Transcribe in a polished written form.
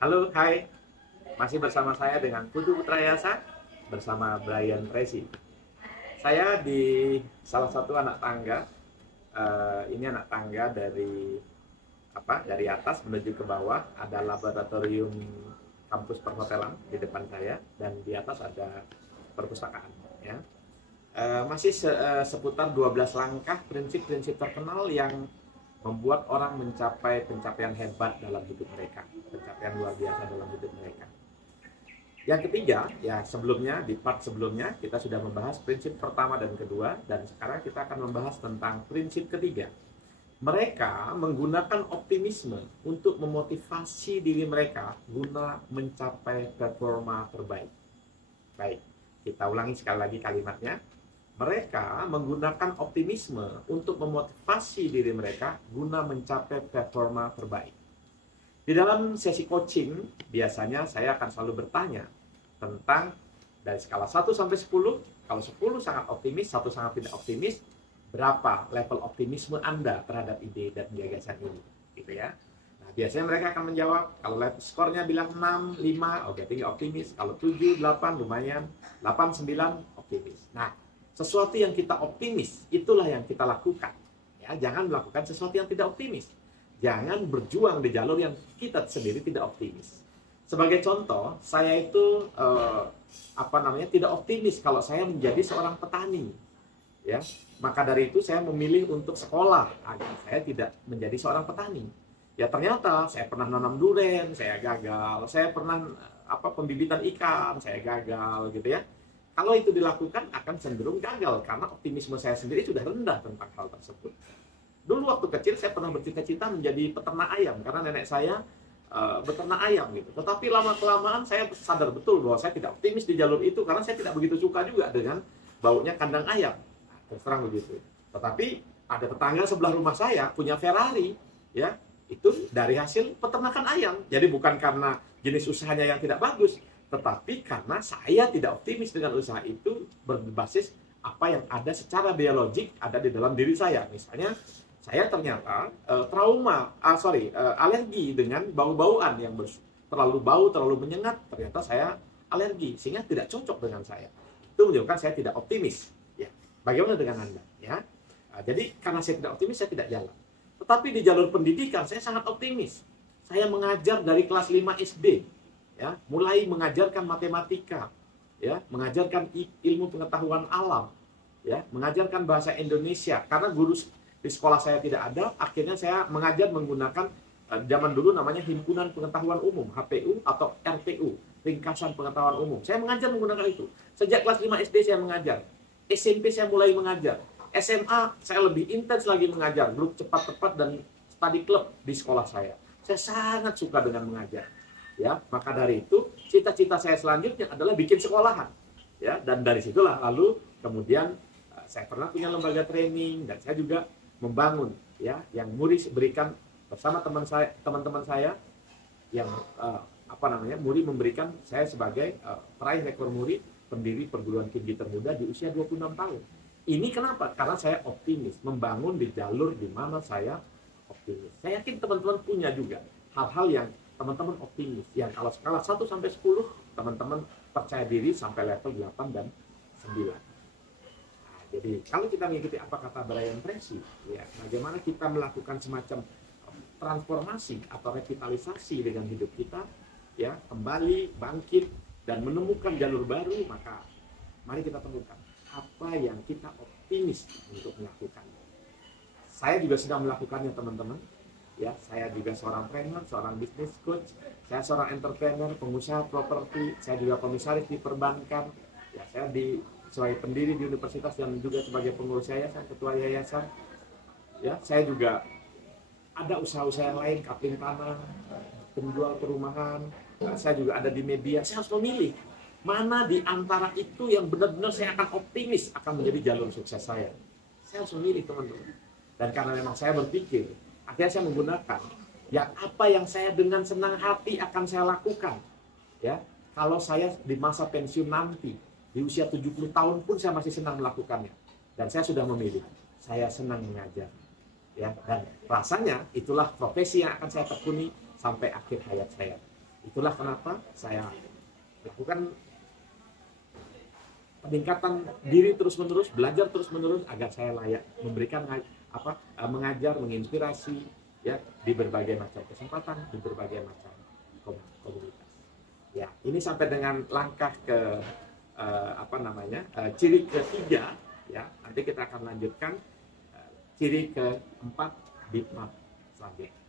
Halo, hai. Masih bersama saya dengan Putu Putra Yasa bersama Brian Tracy. Saya di salah satu anak tangga. Ini anak tangga dari atas menuju ke bawah. Ada laboratorium kampus perhotelan di depan saya dan di atas ada perpustakaan. Ya. Seputar 12 langkah prinsip-prinsip terkenal yang membuat orang mencapai pencapaian hebat dalam hidup mereka, pencapaian luar biasa dalam hidup mereka. Yang ketiga, ya sebelumnya, di part sebelumnya kita sudah membahas prinsip pertama dan kedua, dan sekarang kita akan membahas tentang prinsip ketiga. Mereka menggunakan optimisme untuk memotivasi diri mereka guna mencapai performa terbaik. Baik, kita ulangi sekali lagi kalimatnya. Mereka menggunakan optimisme untuk memotivasi diri mereka guna mencapai performa terbaik. Di dalam sesi coaching, biasanya saya akan selalu bertanya tentang dari skala 1 sampai 10, kalau 10 sangat optimis, 1 sangat tidak optimis, berapa level optimisme Anda terhadap ide dan gagasan ini, gitu ya. Nah, biasanya mereka akan menjawab, kalau skornya bilang 6, 5, oke, tinggi optimis, kalau 7, 8, lumayan, 8, 9, optimis. Nah, sesuatu yang kita optimis, itulah yang kita lakukan. Ya, jangan melakukan sesuatu yang tidak optimis. Jangan berjuang di jalur yang kita sendiri tidak optimis. Sebagai contoh, saya itu tidak optimis kalau saya menjadi seorang petani. Ya, maka dari itu saya memilih untuk sekolah agar saya tidak menjadi seorang petani. Ya ternyata saya pernah nanam durian, saya gagal. Saya pernah pembibitan ikan, saya gagal, gitu ya. Kalau itu dilakukan akan cenderung gagal karena optimisme saya sendiri sudah rendah tentang hal tersebut. Dulu waktu kecil saya pernah bercita-cita menjadi peternak ayam karena nenek saya beternak ayam gitu. Tetapi lama-kelamaan saya sadar betul bahwa saya tidak optimis di jalur itu karena saya tidak begitu suka juga dengan baunya kandang ayam. Nah, terus terang begitu. Tetapi ada tetangga sebelah rumah saya punya Ferrari, ya itu dari hasil peternakan ayam. Jadi bukan karena jenis usahanya yang tidak bagus, tetapi karena saya tidak optimis dengan usaha itu berbasis apa yang ada secara biologik ada di dalam diri saya. Misalnya, saya ternyata alergi dengan bau-bauan yang terlalu bau, terlalu menyengat. Ternyata saya alergi, sehingga tidak cocok dengan saya. Itu menunjukkan saya tidak optimis. Ya, bagaimana dengan Anda? Ya, jadi karena saya tidak optimis, saya tidak jalan. Tetapi di jalur pendidikan, saya sangat optimis. Saya mengajar dari kelas 5 SD. Ya, mulai mengajarkan matematika, ya, mengajarkan ilmu pengetahuan alam, ya, mengajarkan bahasa Indonesia. Karena guru di sekolah saya tidak ada, akhirnya saya mengajar menggunakan zaman dulu namanya Himpunan Pengetahuan Umum, HPU atau RPU, Ringkasan Pengetahuan Umum. Saya mengajar menggunakan itu. Sejak kelas 5 SD saya mengajar. SMP saya mulai mengajar. SMA saya lebih intens lagi mengajar, grup cepat-cepat dan study club di sekolah saya. Saya sangat suka dengan mengajar. Ya, maka dari itu cita-cita saya selanjutnya adalah bikin sekolahan. Ya, dan dari situlah lalu kemudian saya pernah punya lembaga training dan saya juga membangun ya yang Muri berikan bersama teman-teman saya yang Muri memberikan saya sebagai peraih rekor Muri pendiri perguruan tinggi termuda di usia 26 tahun. Ini kenapa? Karena saya optimis membangun di jalur di mana saya optimis. Saya yakin teman-teman punya juga hal-hal yang teman-teman optimis. Yang kalau skala 1 sampai 10, teman-teman percaya diri sampai level 8 dan 9. Nah, jadi kalau kita mengikuti apa kata Brian Tracy, ya, bagaimana kita melakukan semacam transformasi atau revitalisasi dengan hidup kita, ya, kembali bangkit dan menemukan jalur baru, maka mari kita temukan apa yang kita optimis untuk melakukan. Saya juga sedang melakukannya, teman-teman. Ya, saya juga seorang trainer, seorang business coach, saya seorang entrepreneur, pengusaha properti, saya juga komisaris di perbankan. Ya, saya sebagai pendiri di universitas dan juga sebagai pengurus yayasan, ketua yayasan. Ya, saya juga ada usaha-usaha yang lain, kapling tanah, penjual perumahan. Saya juga ada di media. Saya harus memilih mana di antara itu yang benar-benar saya akan optimis akan menjadi jalur sukses saya. Saya harus memilih, teman-teman. Dan karena memang saya berpikir, akhirnya saya menggunakan apa yang saya dengan senang hati akan saya lakukan. Ya, kalau saya di masa pensiun nanti, di usia 70 tahun pun saya masih senang melakukannya. Dan saya sudah memilih, saya senang mengajar. Ya, dan rasanya itulah profesi yang akan saya tekuni sampai akhir hayat saya. Itulah kenapa saya lakukan peningkatan diri terus-menerus, belajar terus-menerus agar saya layak memberikan mengajar, menginspirasi ya di berbagai macam kesempatan, di berbagai macam komunitas. Ya, ini sampai dengan langkah ke ciri ketiga ya. Nanti kita akan lanjutkan ciri keempat bitmap selanjutnya.